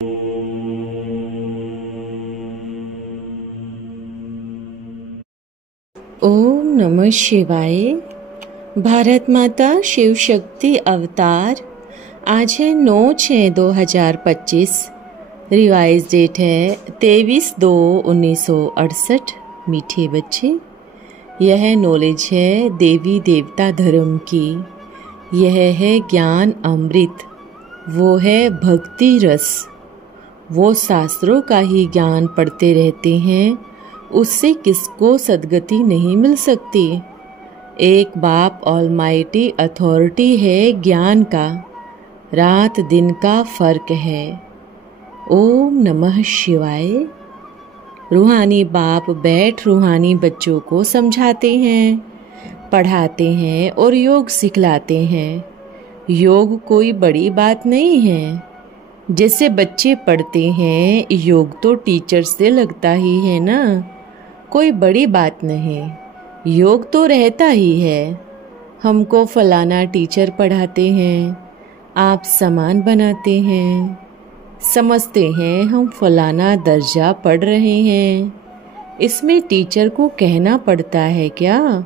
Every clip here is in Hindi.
ओम नमः शिवाय। भारत माता शिव शक्ति अवतार। आज है 9/6/2025। रिवाइज डेट है 23/2/1968। मीठे बच्चे, यह नॉलेज है देवी देवता धर्म की। यह है ज्ञान अमृत, वो है भक्ति रस। वो शास्त्रों का ही ज्ञान पढ़ते रहते हैं, उससे किसको सद्गति नहीं मिल सकती। एक बाप ऑलमाइटी अथॉरिटी है ज्ञान का, रात दिन का फर्क है। ओम नमः शिवाय। रूहानी बाप बैठ रूहानी बच्चों को समझाते हैं, पढ़ाते हैं और योग सिखलाते हैं। योग कोई बड़ी बात नहीं है। जैसे बच्चे पढ़ते हैं, योग तो टीचर से लगता ही है ना, कोई बड़ी बात नहीं। योग तो रहता ही है। हमको फलाना टीचर पढ़ाते हैं, आप सामान बनाते हैं, समझते हैं हम फलाना दर्जा पढ़ रहे हैं। इसमें टीचर को कहना पड़ता है क्या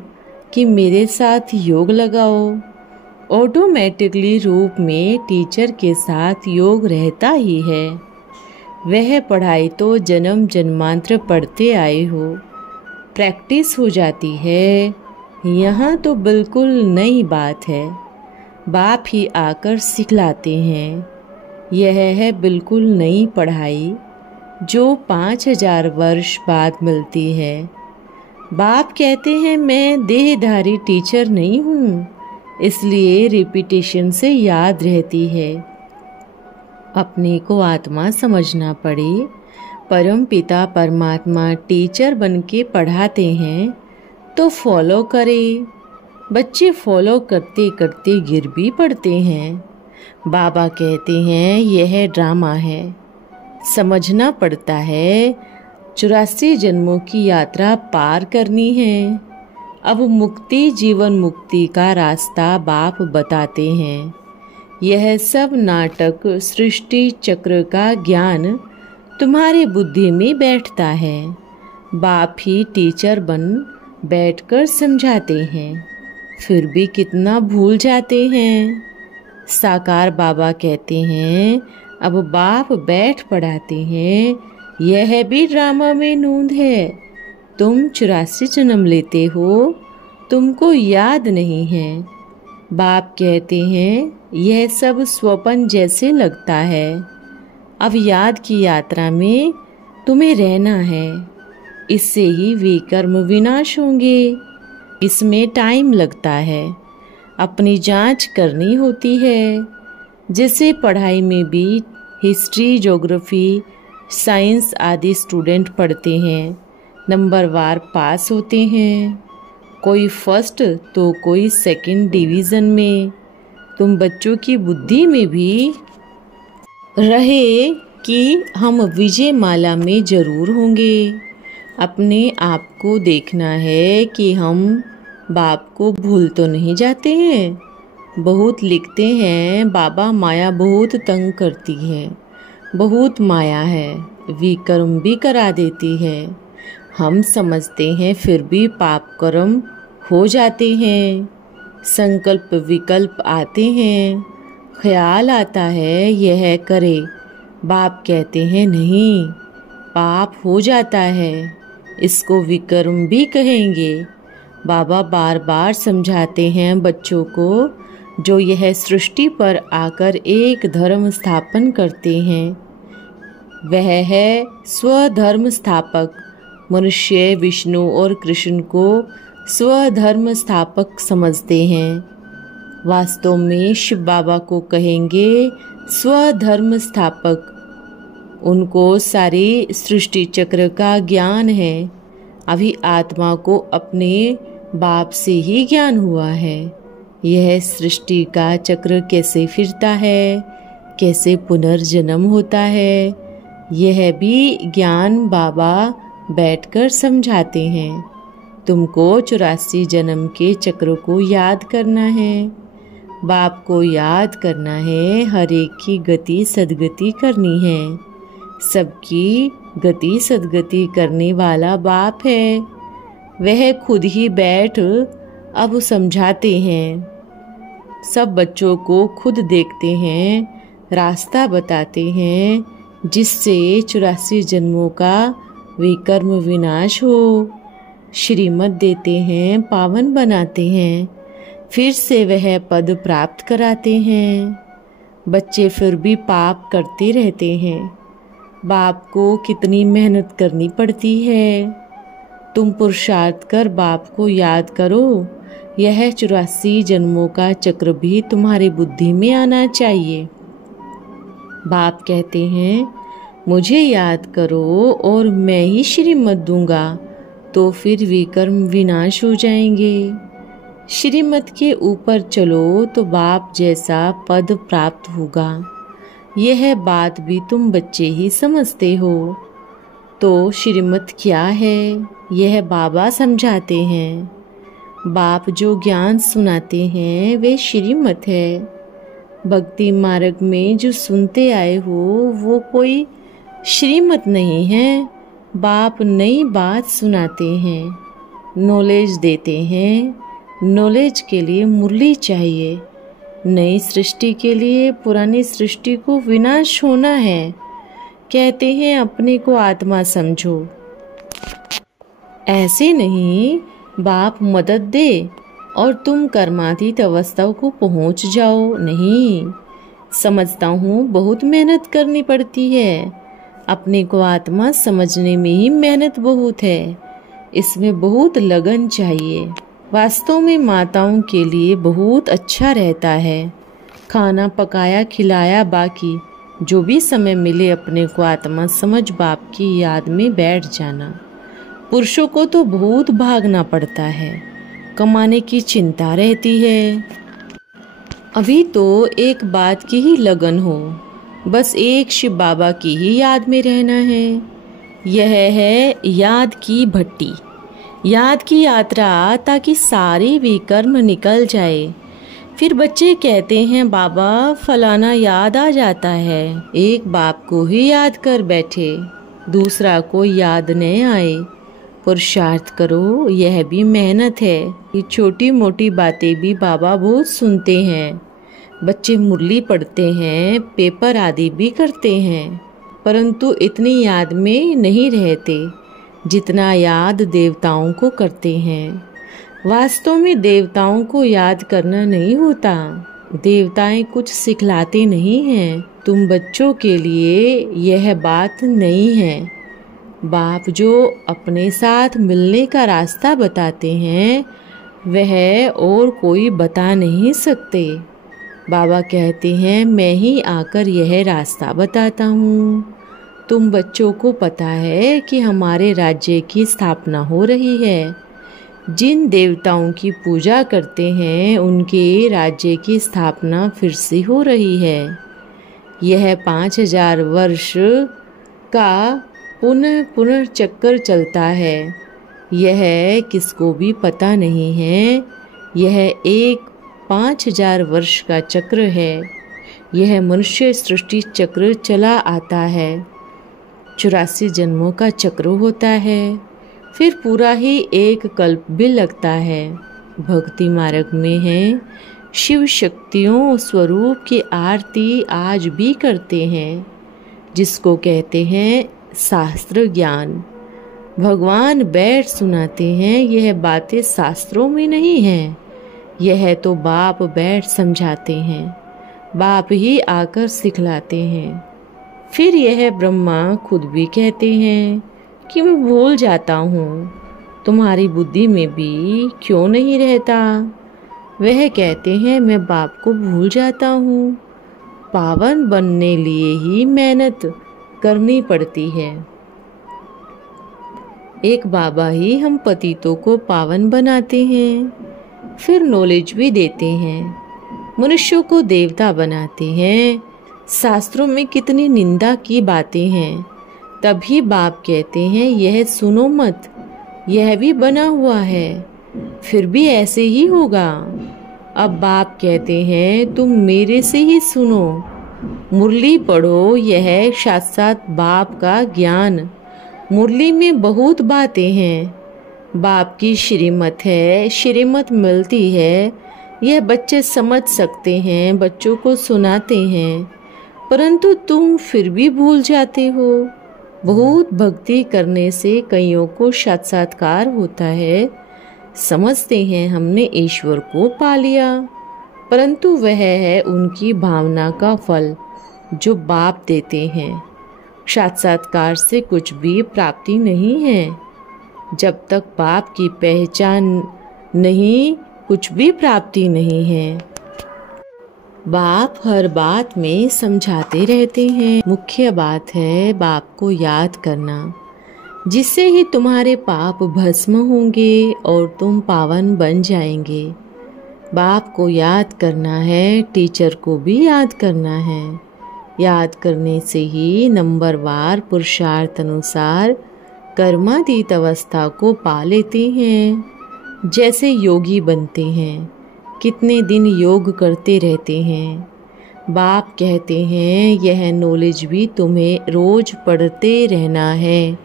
कि मेरे साथ योग लगाओ? ऑटोमेटिकली रूप में टीचर के साथ योग रहता ही है। वह पढ़ाई तो जन्म जन्मांतर पढ़ते आए हो, प्रैक्टिस हो जाती है। यहाँ तो बिल्कुल नई बात है, बाप ही आकर सिखलाते हैं। यह है बिल्कुल नई पढ़ाई जो 5000 वर्ष बाद मिलती है। बाप कहते हैं मैं देहधारी टीचर नहीं हूँ, इसलिए रिपीटेशन से याद रहती है। अपने को आत्मा समझना पड़े। परम पिता परमात्मा टीचर बन के पढ़ाते हैं तो फॉलो करें। बच्चे फॉलो करते करते गिर भी पड़ते हैं। बाबा कहते हैं यह ड्रामा है, समझना पड़ता है। 84 जन्मों की यात्रा पार करनी है। अब मुक्ति जीवन मुक्ति का रास्ता बाप बताते हैं। यह सब नाटक सृष्टि चक्र का ज्ञान तुम्हारे बुद्धि में बैठता है। बाप ही टीचर बन बैठकर समझाते हैं, फिर भी कितना भूल जाते हैं। साकार बाबा कहते हैं अब बाप बैठ पढ़ाते हैं। यह भी ड्रामा में नूंद है। तुम 84 जन्म लेते हो, तुमको याद नहीं है। बाप कहते हैं यह सब स्वप्न जैसे लगता है। अब याद की यात्रा में तुम्हें रहना है, इससे ही विकर्म विनाश होंगे। इसमें टाइम लगता है, अपनी जांच करनी होती है। जैसे पढ़ाई में भी हिस्ट्री, ज्योग्राफी, साइंस आदि स्टूडेंट पढ़ते हैं, नंबरवार पास होते हैं। कोई फर्स्ट तो कोई सेकंड डिवीज़न में। तुम बच्चों की बुद्धि में भी रहे कि हम विजय माला में ज़रूर होंगे। अपने आप को देखना है कि हम बाप को भूल तो नहीं जाते हैं। बहुत लिखते हैं बाबा माया बहुत तंग करती है, बहुत माया है, विकर्म भी करा देती है। हम समझते हैं फिर भी पाप कर्म हो जाते हैं। संकल्प विकल्प आते हैं, ख्याल आता है यह करे। बाप कहते हैं नहीं, पाप हो जाता है, इसको विकर्म भी कहेंगे। बाबा बार बार समझाते हैं बच्चों को, जो यह सृष्टि पर आकर एक धर्म स्थापन करते हैं, वह है स्वधर्म स्थापक। मनुष्य विष्णु और कृष्ण को स्वधर्म स्थापक समझते हैं। वास्तव में शिव बाबा को कहेंगे स्वधर्म स्थापक। उनको सारी सृष्टि चक्र का ज्ञान है। अभी आत्मा को अपने बाप से ही ज्ञान हुआ है। यह सृष्टि का चक्र कैसे फिरता है, कैसे पुनर्जन्म होता है, यह भी ज्ञान बाबा बैठकर समझाते हैं। तुमको 84 जन्म के चक्र को याद करना है। बाप को याद करना है, हर एक की गति सद्गति करनी है। सबकी गति सद्गति करने वाला बाप है। वह खुद ही बैठ अब समझाते हैं। सब बच्चों को खुद देखते हैं, रास्ता बताते हैं, जिससे 84 जन्मों का विकर्म विनाश हो। श्रीमत देते हैं, पावन बनाते हैं, फिर से वह पद प्राप्त कराते हैं। बच्चे फिर भी पाप करते रहते हैं। बाप को कितनी मेहनत करनी पड़ती है। तुम पुरुषार्थ कर बाप को याद करो। यह 84 जन्मों का चक्र भी तुम्हारी बुद्धि में आना चाहिए। बाप कहते हैं, मुझे याद करो और मैं ही श्रीमत दूंगा, तो फिर विकर्म विनाश हो जाएंगे। श्रीमत के ऊपर चलो तो बाप जैसा पद प्राप्त होगा। यह बात भी तुम बच्चे ही समझते हो। तो श्रीमत क्या है, यह बाबा समझाते हैं। बाप जो ज्ञान सुनाते हैं वे श्रीमत है। भक्ति मार्ग में जो सुनते आए हो वो कोई श्रीमत नहीं है। बाप नई बात सुनाते हैं, नॉलेज देते हैं। नॉलेज के लिए मुरली चाहिए। नई सृष्टि के लिए पुरानी सृष्टि को विनाश होना है। कहते हैं अपने को आत्मा समझो। ऐसे नहीं, बाप मदद दे और तुम कर्मातीत अवस्था को पहुंच जाओ। नहीं, समझता हूँ बहुत मेहनत करनी पड़ती है। अपने को आत्मा समझने में ही मेहनत बहुत है। इसमें बहुत लगन चाहिए। वास्तव में माताओं के लिए बहुत अच्छा रहता है। खाना पकाया खिलाया, बाकी जो भी समय मिले अपने को आत्मा समझ बाप की याद में बैठ जाना। पुरुषों को तो बहुत भागना पड़ता है, कमाने की चिंता रहती है। अभी तो एक बात की ही लगन हो, बस एक शिव बाबा की ही याद में रहना है। यह है याद की भट्टी, याद की यात्रा, ताकि सारी विकर्म निकल जाए। फिर बच्चे कहते हैं बाबा फलाना याद आ जाता है। एक बाप को ही याद कर बैठे, दूसरा को याद न आए। पुरुषार्थ करो, यह भी मेहनत है। ये छोटी मोटी बातें भी बाबा बहुत सुनते हैं। बच्चे मुरली पढ़ते हैं, पेपर आदि भी करते हैं, परंतु इतनी याद में नहीं रहते जितना याद देवताओं को करते हैं। वास्तव में देवताओं को याद करना नहीं होता। देवताएं कुछ सिखलाते नहीं हैं। तुम बच्चों के लिए यह बात नहीं है। बाप जो अपने साथ मिलने का रास्ता बताते हैं वह और कोई बता नहीं सकते। बाबा कहते हैं मैं ही आकर यह रास्ता बताता हूँ। तुम बच्चों को पता है कि हमारे राज्य की स्थापना हो रही है। जिन देवताओं की पूजा करते हैं उनके राज्य की स्थापना फिर से हो रही है। यह 5000 वर्ष का पुनः चक्कर चलता है। यह किसको भी पता नहीं है। यह एक 5000 वर्ष का चक्र है। यह मनुष्य सृष्टि चक्र चला आता है। 84 जन्मों का चक्र होता है, फिर पूरा ही एक कल्प भी लगता है। भक्ति मार्ग में है, शिव शक्तियों स्वरूप की आरती आज भी करते हैं, जिसको कहते हैं शास्त्र ज्ञान। भगवान बैठ सुनाते हैं। यह बातें शास्त्रों में नहीं है, यह तो बाप बैठ समझाते हैं। बाप ही आकर सिखलाते हैं। फिर यह ब्रह्मा खुद भी कहते हैं कि मैं भूल जाता हूँ, तुम्हारी बुद्धि में भी क्यों नहीं रहता। वह कहते हैं मैं बाप को भूल जाता हूँ। पावन बनने लिए ही मेहनत करनी पड़ती है। एक बाबा ही हम पतितों को पावन बनाते हैं, फिर नॉलेज भी देते हैं। मनुष्यों को देवता बनाते हैं। शास्त्रों में कितनी निंदा की बातें हैं, तभी बाप कहते हैं यह सुनो मत, यह भी बना हुआ है, फिर भी ऐसे ही होगा। अब बाप कहते हैं तुम मेरे से ही सुनो, मुरली पढ़ो, यह साक्षात बाप का ज्ञान। मुरली में बहुत बातें हैं, बाप की श्रीमत है, श्रीमत मिलती है, यह बच्चे समझ सकते हैं, बच्चों को सुनाते हैं, परंतु तुम फिर भी भूल जाते हो। बहुत भक्ति करने से कईयों को साक्षात्कार होता है, समझते हैं हमने ईश्वर को पा लिया, परंतु वह है उनकी भावना का फल जो बाप देते हैं। साक्षात्कार से कुछ भी प्राप्ति नहीं है। जब तक बाप की पहचान नहीं, कुछ भी प्राप्ति नहीं है। बाप हर बात में समझाते रहते हैं। मुख्य बात है बाप को याद करना, जिससे ही तुम्हारे पाप भस्म होंगे और तुम पावन बन जाएंगे। बाप को याद करना है, टीचर को भी याद करना है। याद करने से ही नंबरवार पुरुषार्थ अनुसार कर्मातीत अवस्था को पा लेते हैं। जैसे योगी बनते हैं, कितने दिन योग करते रहते हैं। बाप कहते हैं यह नॉलेज भी तुम्हें रोज पढ़ते रहना है।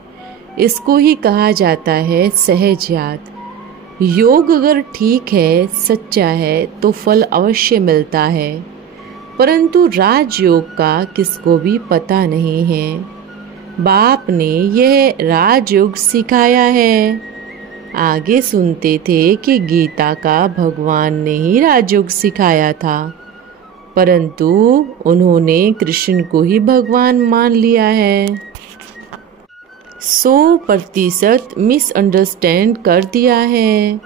इसको ही कहा जाता है सहज याद। योग अगर ठीक है, सच्चा है, तो फल अवश्य मिलता है, परंतु राजयोग का किसको भी पता नहीं है। बाप ने यह राजयोग सिखाया है। आगे सुनते थे कि गीता का भगवान ने ही राजयोग सिखाया था, परंतु उन्होंने कृष्ण को ही भगवान मान लिया है। 100% मिसअंडरस्टैंड कर दिया है,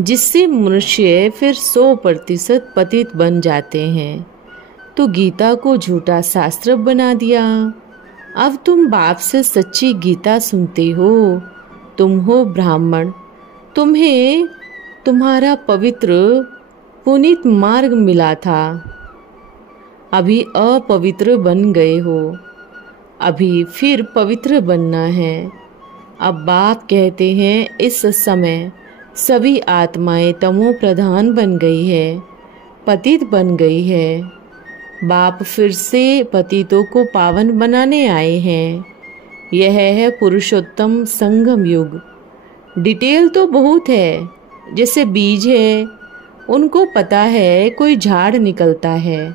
जिससे मनुष्य फिर 100% पतित बन जाते हैं। तो गीता को झूठा शास्त्र बना दिया। अब तुम बाप से सच्ची गीता सुनते हो। तुम हो ब्राह्मण, तुम्हें तुम्हारा पवित्र पुनीत मार्ग मिला था, अभी अपवित्र बन गए हो, अभी फिर पवित्र बनना है। अब बाप कहते हैं इस समय सभी आत्माएं तमो प्रधान बन गई है, पतित बन गई है। बाप फिर से पतितों को पावन बनाने आए हैं। यह है पुरुषोत्तम संगम युग। डिटेल तो बहुत है, जैसे बीज है, उनको पता है कोई झाड़ निकलता है।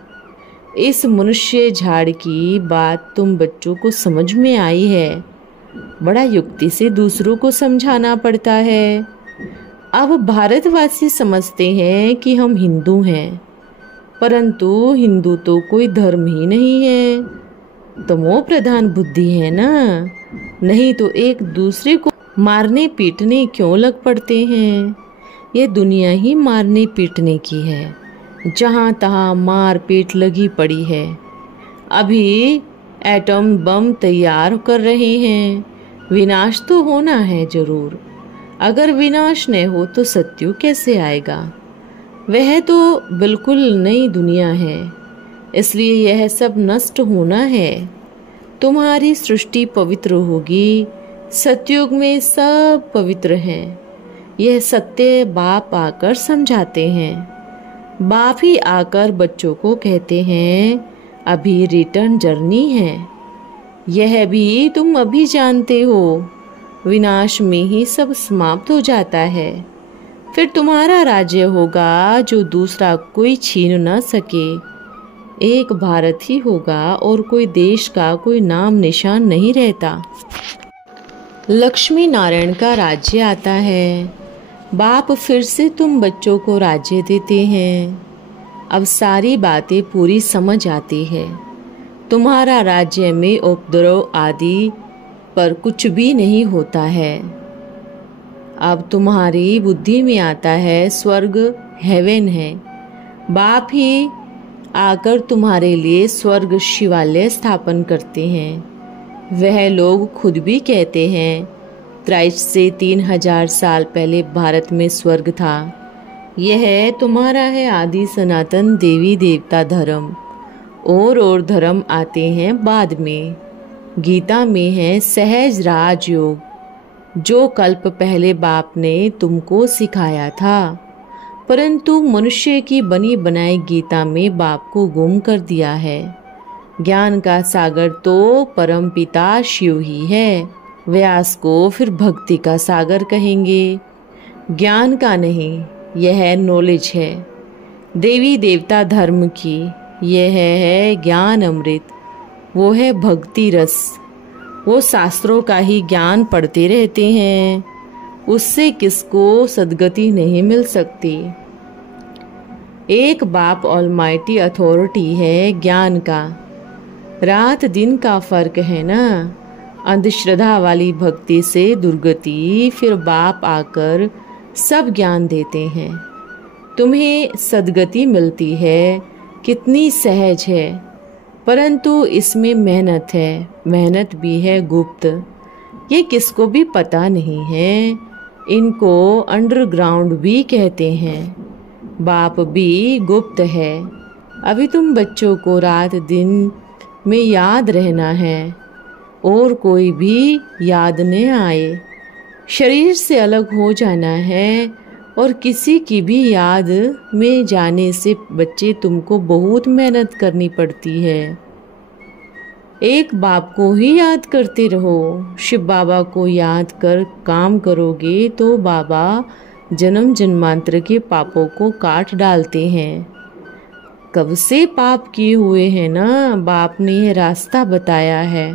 इस मनुष्य झाड़ की बात तुम बच्चों को समझ में आई है। बड़ा युक्ति से दूसरों को समझाना पड़ता है। अब भारतवासी समझते हैं कि हम हिंदू हैं, परंतु हिंदू तो कोई धर्म ही नहीं है। तमो प्रधान बुद्धि है ना, नहीं तो एक दूसरे को मारने पीटने क्यों लग पड़ते हैं। ये दुनिया ही मारने पीटने की है, जहाँ तहाँ मार पीट लगी पड़ी है। अभी एटम बम तैयार कर रहे हैं। विनाश तो होना है जरूर। अगर विनाश न हो तो सत्युग कैसे आएगा। वह तो बिल्कुल नई दुनिया है, इसलिए यह सब नष्ट होना है। तुम्हारी सृष्टि पवित्र होगी। सतयुग में सब पवित्र हैं। यह सत्य बाप आकर समझाते हैं। बाप ही आकर बच्चों को कहते हैं अभी रिटर्न जर्नी है। यह भी तुम अभी जानते हो। विनाश में ही सब समाप्त हो जाता है। फिर तुम्हारा राज्य होगा जो दूसरा कोई छीन न सके। एक भारत ही होगा और कोई देश का कोई नाम निशान नहीं रहता। लक्ष्मी नारायण का राज्य आता है। बाप फिर से तुम बच्चों को राज्य देते हैं। अब सारी बातें पूरी समझ आती है। तुम्हारा राज्य में उपद्रव आदि पर कुछ भी नहीं होता है। अब तुम्हारी बुद्धि में आता है स्वर्ग हेवन है। बाप ही आकर तुम्हारे लिए स्वर्ग शिवालय स्थापन करते हैं। वह लोग खुद भी कहते हैं क्राइस्ट से 3000 साल पहले भारत में स्वर्ग था। यह तुम्हारा है आदि सनातन देवी देवता धर्म। और धर्म आते हैं बाद में। गीता में है सहज राजयोग, जो कल्प पहले बाप ने तुमको सिखाया था। परंतु मनुष्य की बनी बनाई गीता में बाप को गुम कर दिया है। ज्ञान का सागर तो परम पिता शिव ही है। व्यास को फिर भक्ति का सागर कहेंगे। ज्ञान का नहीं, यह नॉलेज है देवी देवता धर्म की। यह है ज्ञान अमृत, वो है भक्ति रस। वो शास्त्रों का ही ज्ञान पढ़ते रहते हैं, उससे किसको सद्गति नहीं मिल सकती। एक बाप ऑलमाइटी अथॉरिटी है ज्ञान का। रात दिन का फर्क है ना। अंधश्रद्धा वाली भक्ति से दुर्गति, फिर बाप आकर सब ज्ञान देते हैं। तुम्हें सद्गति मिलती है, कितनी सहज है, परंतु इसमें मेहनत है। मेहनत भी है गुप्त, ये किसको भी पता नहीं है। इनको अंडरग्राउंड भी कहते हैं। बाप भी गुप्त है। अभी तुम बच्चों को रात दिन में याद रहना है, और कोई भी याद न आए। शरीर से अलग हो जाना है, और किसी की भी याद में जाने से बच्चे तुमको बहुत मेहनत करनी पड़ती है। एक बाप को ही याद करते रहो। शिव बाबा को याद कर काम करोगे तो बाबा जन्म जन्मांतर के पापों को काट डालते हैं। कब से पाप किए हुए हैं ना, बाप ने यह रास्ता बताया है।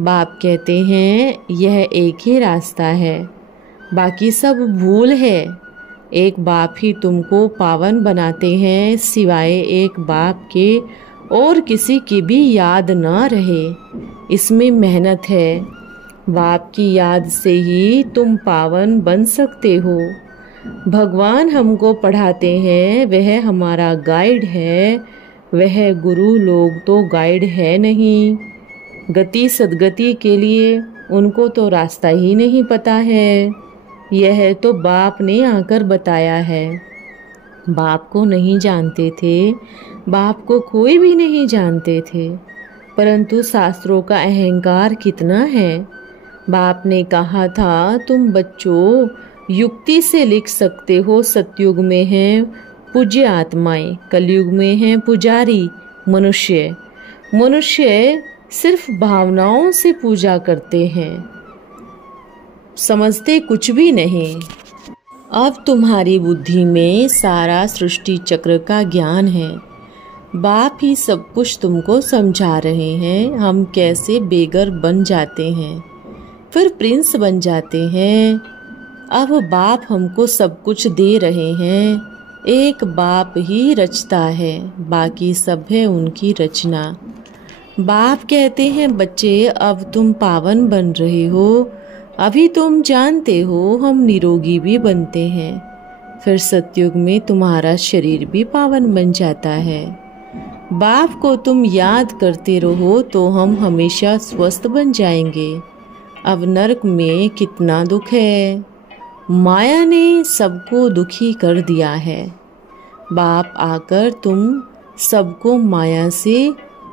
बाप कहते हैं यह एक ही रास्ता है, बाकी सब भूल है। एक बाप ही तुमको पावन बनाते हैं, सिवाय एक बाप के और किसी की भी याद न रहे। इसमें मेहनत है। बाप की याद से ही तुम पावन बन सकते हो। भगवान हमको पढ़ाते हैं, वह हमारा गाइड है। वह गुरु लोग तो गाइड है नहीं। गति सद्गति के लिए उनको तो रास्ता ही नहीं पता है। यह तो बाप ने आकर बताया है। बाप को नहीं जानते थे, बाप को कोई भी नहीं जानते थे, परंतु शास्त्रों का अहंकार कितना है। बाप ने कहा था तुम बच्चों युक्ति से लिख सकते हो। सतयुग में हैं पूज्य आत्माएं, कलयुग में हैं पुजारी मनुष्य। मनुष्य सिर्फ भावनाओं से पूजा करते हैं, समझते कुछ भी नहीं। अब तुम्हारी बुद्धि में सारा सृष्टि चक्र का ज्ञान है। बाप ही सब कुछ तुमको समझा रहे हैं। हम कैसे बेगर बन जाते हैं, फिर प्रिंस बन जाते हैं। अब बाप हमको सब कुछ दे रहे हैं। एक बाप ही रचता है, बाकी सब है उनकी रचना। बाप कहते हैं बच्चे अब तुम पावन बन रहे हो। अभी तुम जानते हो हम निरोगी भी बनते हैं, फिर सतयुग में तुम्हारा शरीर भी पावन बन जाता है। बाप को तुम याद करते रहो तो हम हमेशा स्वस्थ बन जाएंगे। अब नरक में कितना दुख है, माया ने सबको दुखी कर दिया है। बाप आकर तुम सबको माया से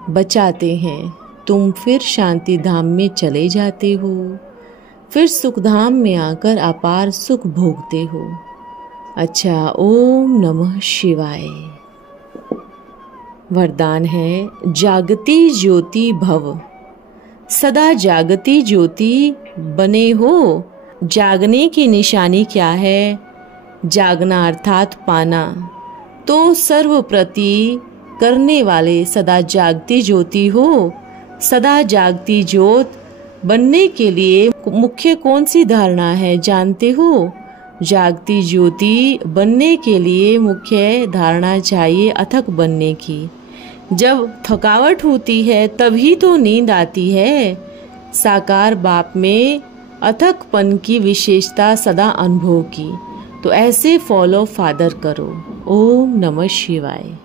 बचाते हैं। तुम फिर शांति धाम में चले जाते हो, फिर सुख धाम में आकर अपार सुख भोगते हो। अच्छा, ओम नमः शिवाय। वरदान है जागती ज्योति भव। सदा जागती ज्योति बने हो। जागने की निशानी क्या है? जागना अर्थात पाना। तो सर्वप्रति करने वाले सदा जागती ज्योति हो। सदा जागती ज्योत बनने के लिए मुख्य कौन सी धारणा है जानते हो? जागती ज्योति बनने के लिए मुख्य धारणा चाहिए अथक बनने की। जब थकावट होती है तभी तो नींद आती है। साकार बाप में अथकपन की विशेषता सदा अनुभव की। तो ऐसे फॉलो फादर करो। ओम नमः शिवाय।